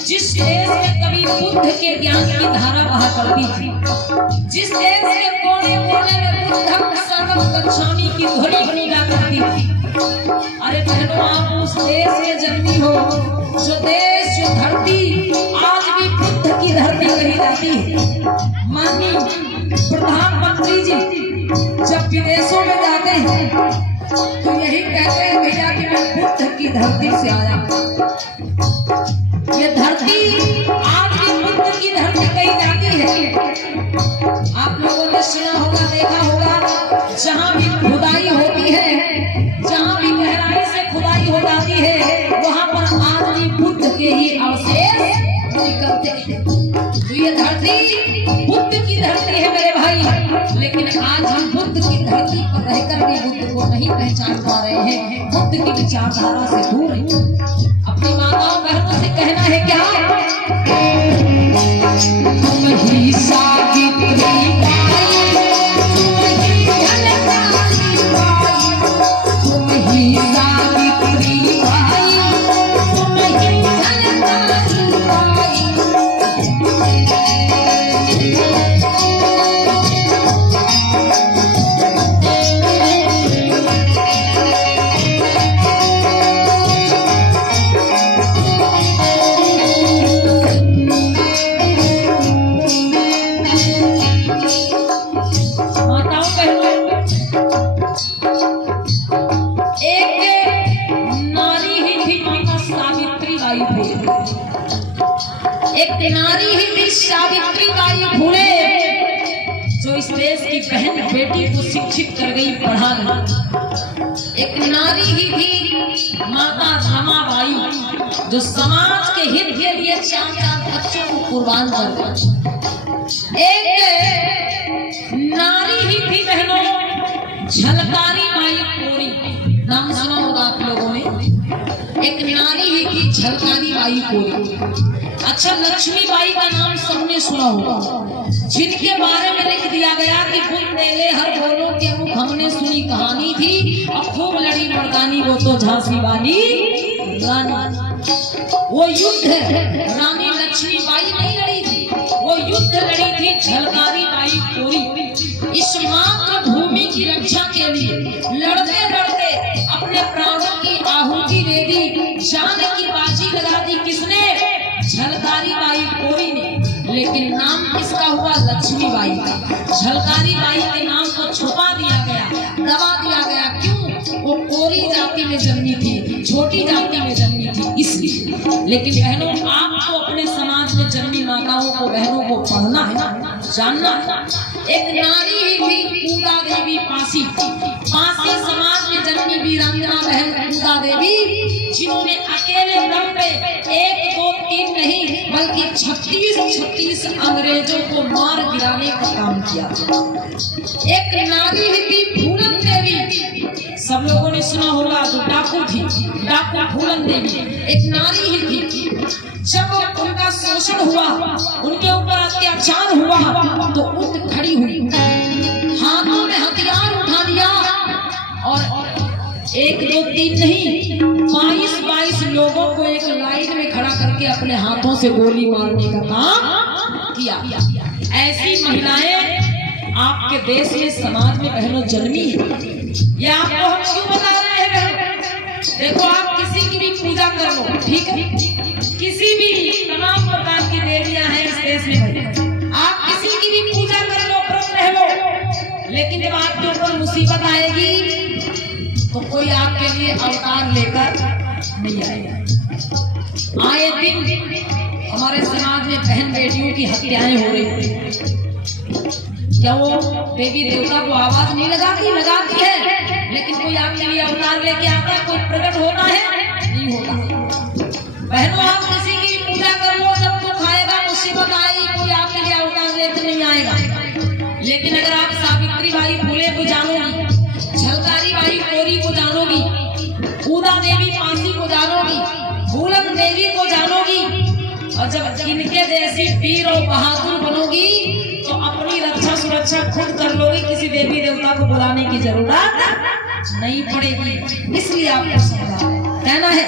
जिस देश में कभी बुद्ध के ज्ञान की धारा बहा करती थी, जिस देश के कोने कोने में बुद्धं शरणं गच्छामि की ध्वनि बनी जा करती थी। अरे बहनों, आप उस देश में जन्मी हो जो देश, जो धरती आज भी बुद्ध की धरती कही जाती है। माननीय प्रधानमंत्री जी जब विदेशों में जाते हैं तो यही कहते हैं भैया कि मैं बुद्ध की धरती से आया। ये धरती आज भी बुद्ध की धरती कही जाती है। आप लोगों ने सुना होगा, देखा होगा, जहाँ भी खुदाई होती है, जहाँ भी गहराई से खुदाई हो जाती है, वहाँ पर आज भी बुद्ध के ही अवशेष निकलते हैं। तो ये धरती बुद्ध की धरती है मेरे भाई, लेकिन आज हम बुद्ध की धरती पर रहकर भी बुद्ध को नहीं पहचान पा रहे हैं, बुद्ध की विचारधारा से दूर हैं। अपनी माताओं बहनों से कहना है क्या, तुम ही सावित्री बाई, तुम ही धनवाली बाई, तुम ही सावित्री बाई, तुम ही धनवाली बाई। एक नारी ही थी सावित्री बाई फुले, जो इस देश की बहन बेटी को शिक्षित कर गई, पढ़ा गई। एक नारी ही थी माता रमाबाई, जो समाज के हित के लिए 4-4 बच्चों को कुर्बान कर गई। एक नारी ही थी बहनों झलकारी बाई कोरी, नाम सुना होगा आप लोगों ने। एक नारी ही थी झलकारी बाई कोरी। अच्छा, लक्ष्मीबाई का नाम सबने सुना होगा, जिनके बारे में लिख दिया गया कि बुद्ध ने हर बोलों के मुख हमने सुनी कहानी थी, अब खूब लड़ी मर्दानी वो तो झांसी वाली रानी। वो युद्ध रानी लक्ष्मीबाई नहीं लड़ी थी, वो युद्ध लड़ी थी झलकारी बाई कोरी। इस मातृभूमि की रक्षा के लिए लड़ते लड़ते अपने प्राणों की आहुति दे दी, जान की बाजी लगा दी। किसने? झलकारी बाई कोरी ने। लेकिन नाम किसका हुआ? लक्ष्मीबाई। झलकारी बाई के नाम को छुपा दिया गया, दबा दिया गया। क्यों? वो कोरी जाति में जन्मी थी, छोटी जाति में जन्मी थी, इसलिए। लेकिन बहनों, आपको अपने समाज में जन्मी माताओं को, बहनों को पढ़ना है ना, जानना है। एक नारी ही थी पूजा देवी पासी। पासी समाज में जन्मी वीरांगना बहन पूजा देवी, जिन्होंने अकेले दम पे 1, 2, 3 नहीं बल्कि 36 अंग्रेजों को मार गिराने का काम किया। एक नारी ही थी फूलन देवी, सब लोगों ने सुना होगा, जो डाकू थी, डाकू फूलन देवी एक नारी ही थी। जब उनका शोषण हुआ, उनके ऊपर अत्याचार हुआ, तो उठ खड़ी हुई, हाथों में हथियार उठा लिया और 1, 2, 3 नहीं 22 लोगों को एक लाइन में खड़ा करके करके अपने हाथों से गोली मारने का काम किया। ऐसी महिलाएं आपके देश में, समाज में बहनों जन्मी है। या आपको हम क्यों बता रहे हैं बहनों? देखो, आप किसी की भी पूजा कर लो, ठीक है, किसी भी तमाम प्रकार की देवियां हैं इस देश में, आप किसी की भी पूजा कर लो, व्रत रह लो, लेकिन जब आपके ऊपर मुसीबत आएगी तो कोई आपके लिए अवतार लेकर नहीं आएगा। आए दिन हमारे समाज में बहन बेटियों की हत्याएं हो रही हैं। क्या वो देवी देवता को आवाज नहीं लगाती? लगाती है, लेकिन कोई आपके लिए अवतार लेके आता है, कोई प्रकट होता है? नहीं होता। बहनों, आप किसी की पूजा कर लो, जब दुख आएगा, मुसीबत आएगी, कोई आपके लिए अवतार लेकर नहीं आएगा। लेकिन अगर आप सावित्री बाई फुले को जानोगी, झलकारी बाई कोरी को जानोगी, उदा देवी पासी को जानोगी, फूलन देवी को जानोगी, और जब इनके जैसी वीर और बहादुर बनोगी तो अपनी रक्षा सुरक्षा खुद कर लोगी, किसी देवी देवता को बुलाने की जरूरत नहीं पड़ेगी। इसलिए आपको कहना है